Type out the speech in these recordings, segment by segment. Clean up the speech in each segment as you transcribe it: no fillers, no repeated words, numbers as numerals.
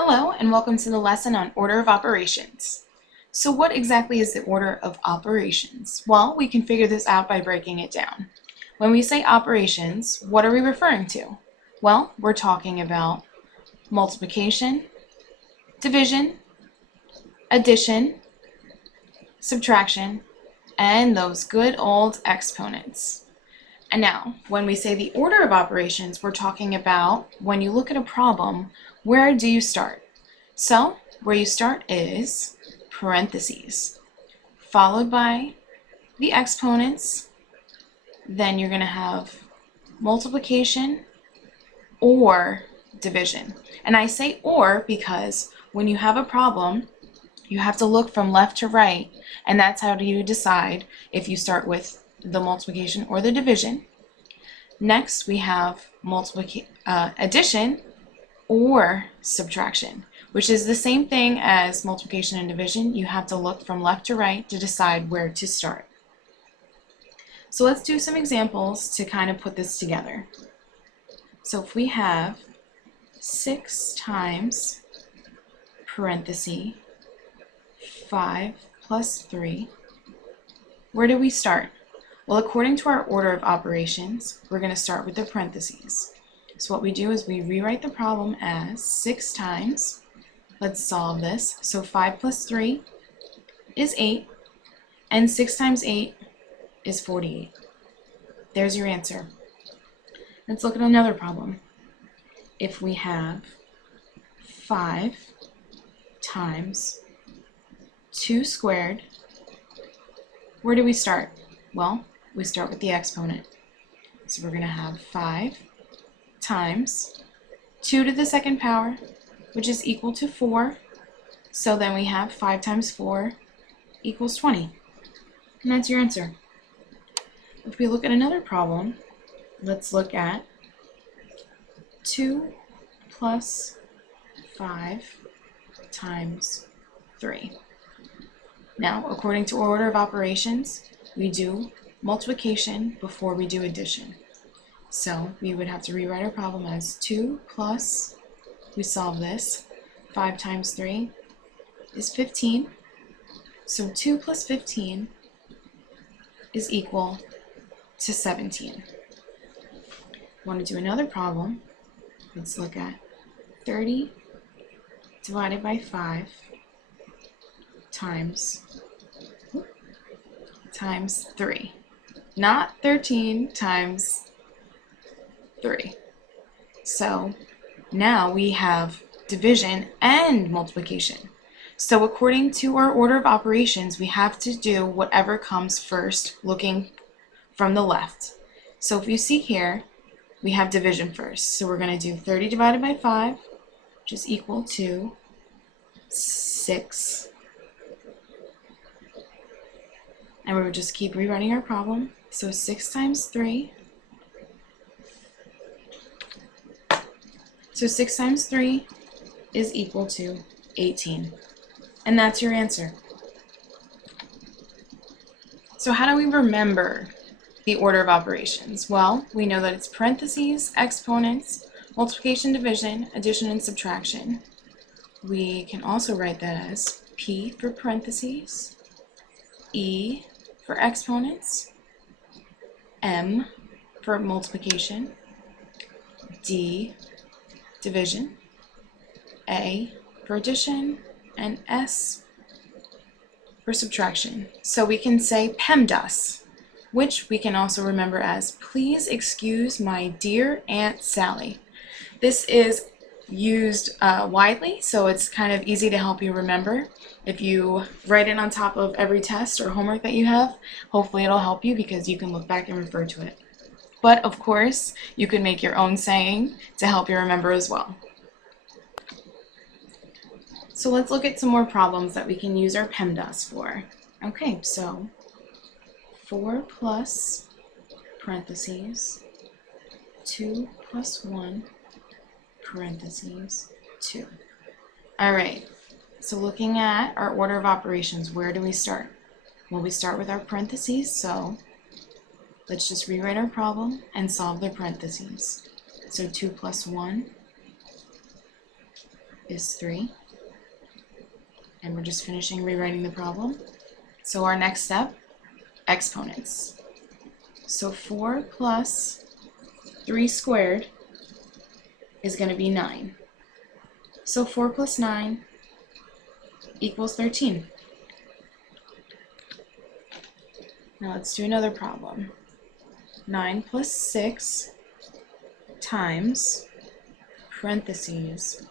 Hello and welcome to the lesson on order of operations. So what exactly is the order of operations? Well, we can figure this out by breaking it down. When we say operations, what are we referring to? Well, we're talking about multiplication, division, addition, subtraction, and those good old exponents. And now, when we say the order of operations, we're talking about when you look at a problem, where do you start? So, where you start is parentheses, followed by the exponents, then you're going to have multiplication or division. And I say or because when you have a problem, you have to look from left to right, and that's how you decide if you start with the multiplication or the division. Next, we have addition or subtraction, which is the same thing as multiplication and division. You have to look from left to right to decide where to start. So let's do some examples to kind of put this together. So if we have 6 times parenthesis 5 plus 3, where do we start? Well, according to our order of operations, we're going to start with the parentheses. So what we do is we rewrite the problem as 6 times, let's solve this, so 5 plus 3 is 8, and 6 times 8 is 48. There's your answer. Let's look at another problem. If we have 5 times 2 squared, where do we start? Well, we start with the exponent. So we're going to have 5 times 2 to the second power, which is equal to 4. So then we have 5 times 4 equals 20. And that's your answer. If we look at another problem, let's look at 2 plus 5 times 3. Now, according to order of operations, we do multiplication before we do addition. So we would have to rewrite our problem as 2 plus, we solve this, 5 times 3 is 15. So 2 plus 15 is equal to 17. Want to do another problem? Let's look at 30 divided by 5 times 3. Not 13 times 3. So now we have division and multiplication. So according to our order of operations, we have to do whatever comes first, looking from the left. So if you see here, we have division first. So we're going to do 30 divided by 5, which is equal to 6. And we would just keep rewriting our problem. So 6 times 3. So 6 times 3 is equal to 18. And that's your answer. So how do we remember the order of operations? Well, we know that it's parentheses, exponents, multiplication, division, addition, and subtraction. We can also write that as P for parentheses, E for exponents, M for multiplication, D division, A for addition, and S for subtraction. So we can say PEMDAS, which we can also remember as please excuse my dear Aunt Sally. This is used widely, so it's kind of easy to help you remember. If you write it on top of every test or homework that you have, hopefully it'll help you because you can look back and refer to it. But of course, you can make your own saying to help you remember as well. So let's look at some more problems that we can use our PEMDAS for. Okay, so 4 plus parentheses 2 plus 1 parentheses 2. All right, so looking at our order of operations, where do we start? Well, we start with our parentheses, so let's just rewrite our problem and solve the parentheses. So 2 plus 1 is 3. And we're just finishing rewriting the problem. So our next step, exponents. So 4 plus 3 squared is going to be 9. So 4 plus 9 equals 13. Now let's do another problem. 9 plus 6 times parentheses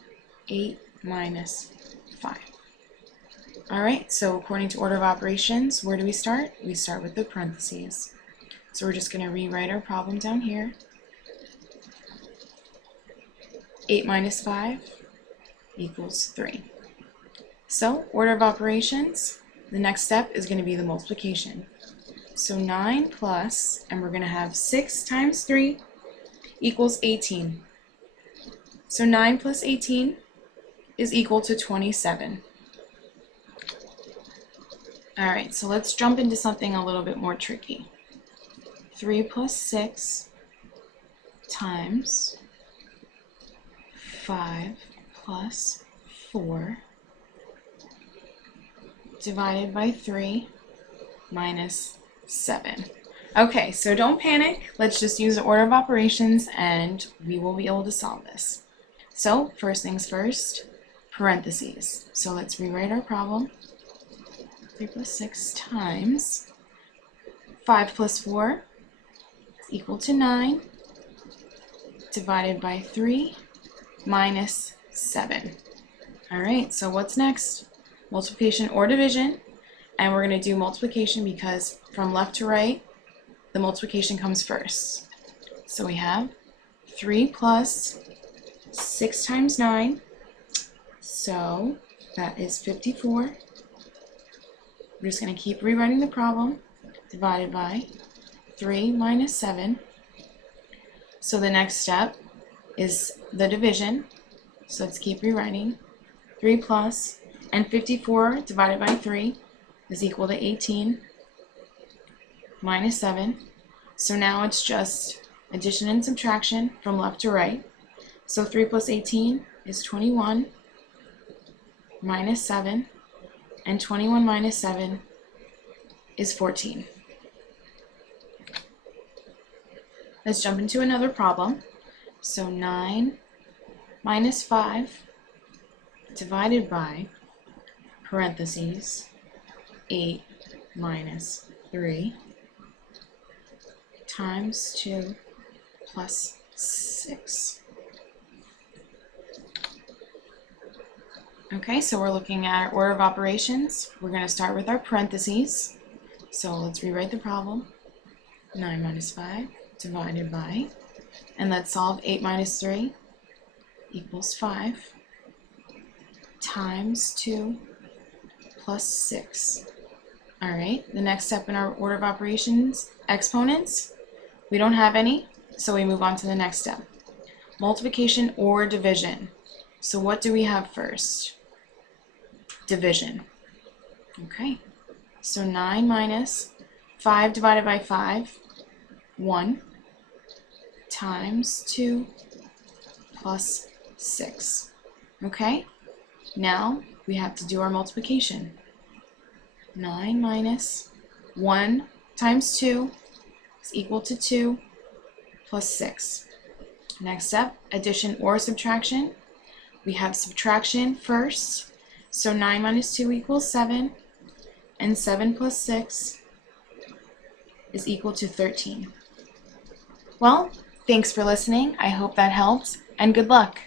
8 minus 5. Alright, so according to order of operations, where do we start? We start with the parentheses. So we're just going to rewrite our problem down here. 8 minus 5 equals 3. So, order of operations, the next step is going to be the multiplication. So 9 plus, and we're going to have 6 times 3 equals 18. So 9 plus 18 is equal to 27. Alright, so let's jump into something a little bit more tricky. 3 plus 6 times 5 plus 4 divided by 3 minus 7. Okay, so don't panic. Let's just use the order of operations and we will be able to solve this. So, first things first, parentheses. So let's rewrite our problem. 3 plus 6 times 5 plus 4 is equal to 9 divided by 3 minus 7. Alright, so what's next? Multiplication or division. And we're going to do multiplication because from left to right, the multiplication comes first. So we have 3 plus 6 times 9. So that is 54. We're just going to keep rewriting the problem. Divided by 3 minus 7. So the next step is the division. So let's keep rewriting. 3 plus, and 54 divided by 3 is equal to 18 minus 7. So now it's just addition and subtraction from left to right. So 3 plus 18 is 21 minus 7, and 21 minus 7 is 14. Let's jump into another problem. So 9 minus 5 divided by parentheses 8 minus 3 times 2 plus 6. Okay, so we're looking at our order of operations. We're going to start with our parentheses. So let's rewrite the problem. 9 minus 5 divided by, and let's solve 8 minus 3 equals 5 times 2 plus 6. Alright, the next step in our order of operations, exponents. We don't have any, so we move on to the next step. Multiplication or division. So what do we have first? Division. Okay, so 9 minus 5 divided by 5, 1, times 2 plus 6. Okay, now we have to do our multiplication. 9 minus 1 times 2 is equal to 2 plus 6. Next step, addition or subtraction. We have subtraction first. So 9 minus 2 equals 7, and 7 plus 6 is equal to 13. Well, thanks for listening. I hope that helped, and good luck.